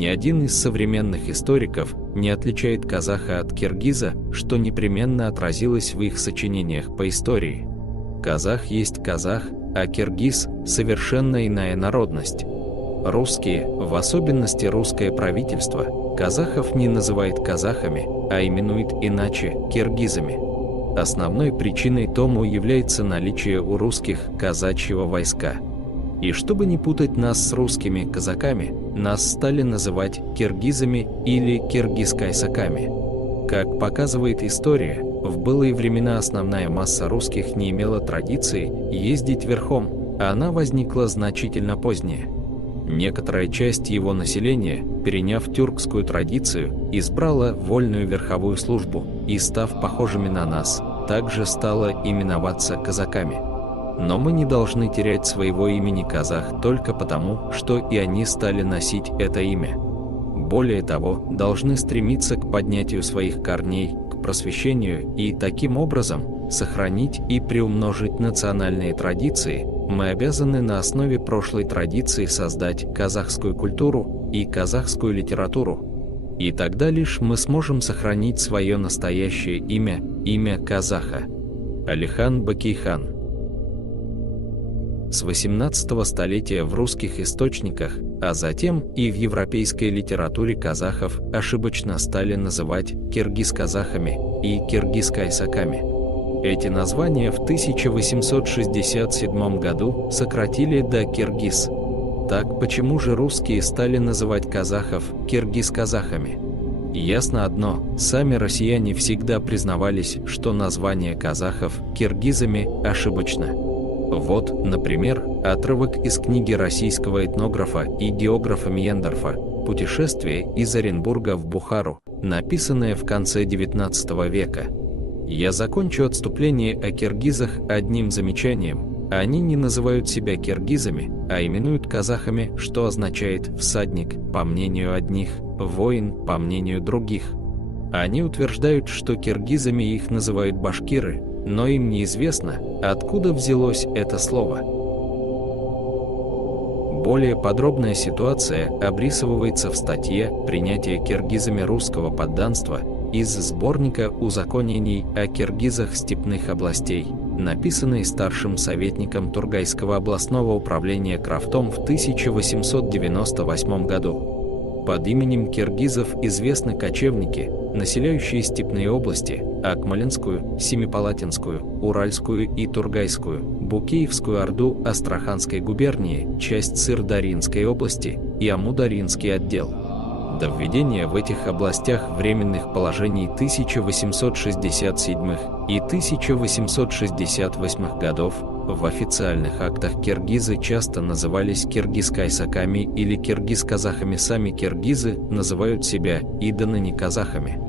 Ни один из современных историков не отличает казаха от киргиза, что непременно отразилось в их сочинениях по истории. Казах есть казах, а киргиз – совершенно иная народность. Русские, в особенности русское правительство, казахов не называет казахами, а именует иначе – киргизами. Основной причиной тому является наличие у русских казачьего войска. И чтобы не путать нас с русскими казаками, нас стали называть киргизами или киргиз-кайсаками. Как показывает история, в былые времена основная масса русских не имела традиции ездить верхом, а она возникла значительно позднее. Некоторая часть его населения, переняв тюркскую традицию, избрала вольную верховую службу и, став похожими на нас, также стала именоваться казаками. Но мы не должны терять своего имени казах только потому, что и они стали носить это имя. Более того, должны стремиться к поднятию своих корней, к просвещению и, таким образом, сохранить и приумножить национальные традиции. Мы обязаны на основе прошлой традиции создать казахскую культуру и казахскую литературу. И тогда лишь мы сможем сохранить свое настоящее имя, имя казаха. Алихан Бакейхан. С 18 столетия в русских источниках, а затем и в европейской литературе казахов ошибочно стали называть киргиз-казахами и киргиз-кайсаками. Эти названия в 1867 году сократили до киргиз. Так почему же русские стали называть казахов киргиз-казахами? Ясно одно, сами россияне всегда признавались, что название казахов киргизами ошибочно. Вот, например, отрывок из книги российского этнографа и географа Мьендорфа «Путешествие из Оренбурга в Бухару», написанное в конце XIX века. Я закончу отступление о киргизах одним замечанием. Они не называют себя киргизами, а именуют казахами, что означает «всадник», по мнению одних, «воин», по мнению других. Они утверждают, что киргизами их называют башкиры, но им неизвестно, откуда взялось это слово. Более подробная ситуация обрисовывается в статье «Принятие киргизами русского подданства» из сборника узаконений о киргизах степных областей, написанной старшим советником Тургайского областного управления Крафтом в 1898 году. Под именем киргизов известны кочевники, населяющие степные области: Акмолинскую, Семипалатинскую, Уральскую и Тургайскую, Букеевскую Орду Астраханской губернии, часть Сырдарьинской области и Амударьинский отдел. До введения в этих областях временных положений 1867 и 1868 годов в официальных актах киргизы часто назывались киргиз-кайсаками или киргиз-казахами. Сами киргизы называют себя и до ныне казахами.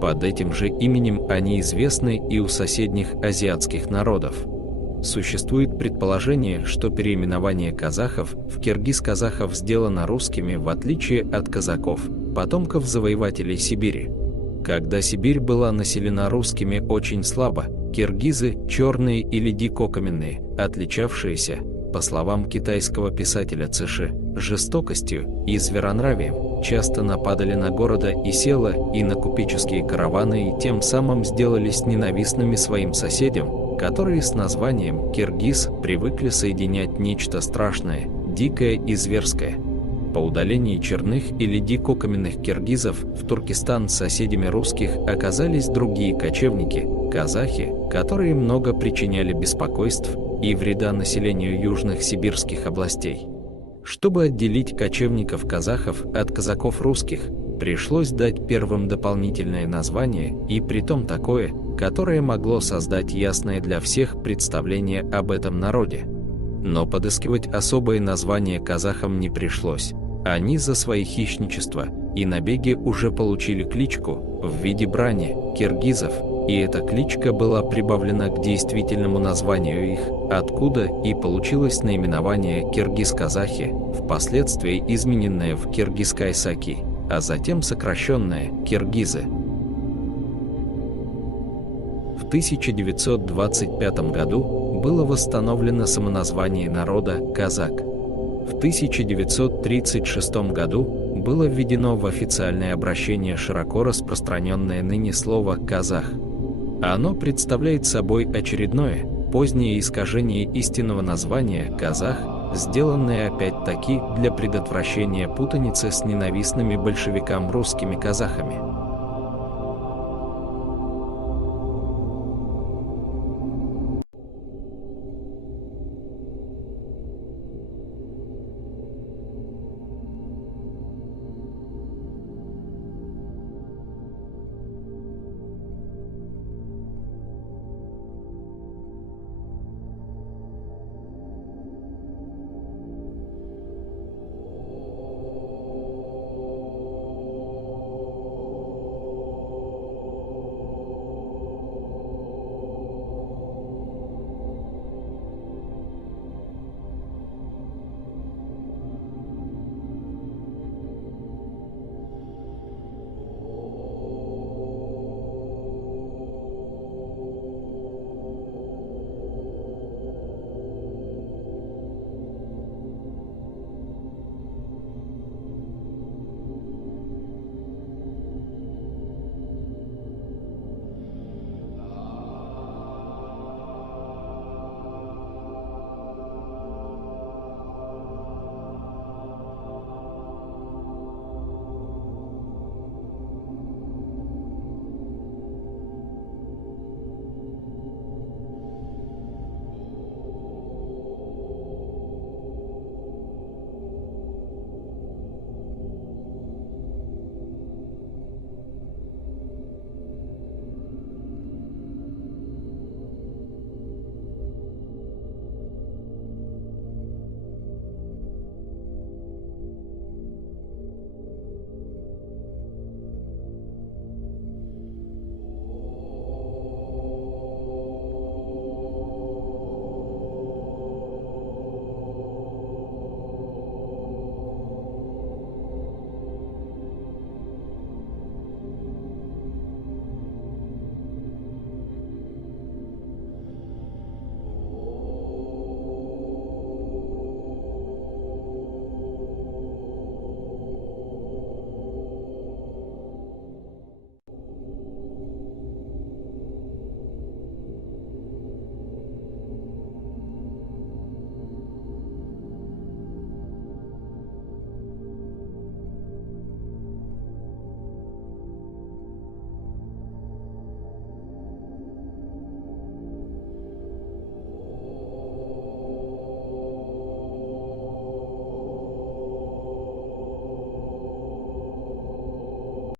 Под этим же именем они известны и у соседних азиатских народов. Существует предположение, что переименование казахов в киргиз-казахов сделано русскими в отличие от казаков, потомков завоевателей Сибири. Когда Сибирь была населена русскими очень слабо, киргизы, черные или дикокаменные, отличавшиеся, по словам китайского писателя Циши, жестокостью и зверонравием, часто нападали на города и села и на купеческие караваны и тем самым сделались ненавистными своим соседям, которые с названием «киргиз» привыкли соединять нечто страшное, дикое и зверское. По удалении черных или дикокаменных киргизов в Туркестан соседями русских оказались другие кочевники, казахи, которые много причиняли беспокойств и вреда населению южных сибирских областей. Чтобы отделить кочевников-казахов от казаков русских, пришлось дать первым дополнительное название, и притом такое, которое могло создать ясное для всех представление об этом народе. Но подыскивать особое название казахам не пришлось. Они за свои хищничества и набеги уже получили кличку в виде брани киргизов, и эта кличка была прибавлена к действительному названию их, откуда и получилось наименование киргиз-казахи, впоследствии измененное в киргиз-кайсаки, а затем сокращенное киргизы. В 1925 году было восстановлено самоназвание народа казак. В 1936 году было введено в официальное обращение широко распространенное ныне слово «казах». Оно представляет собой очередное, позднее искажение истинного названия «казах», сделанное опять-таки для предотвращения путаницы с ненавистными большевикам русскими казахами.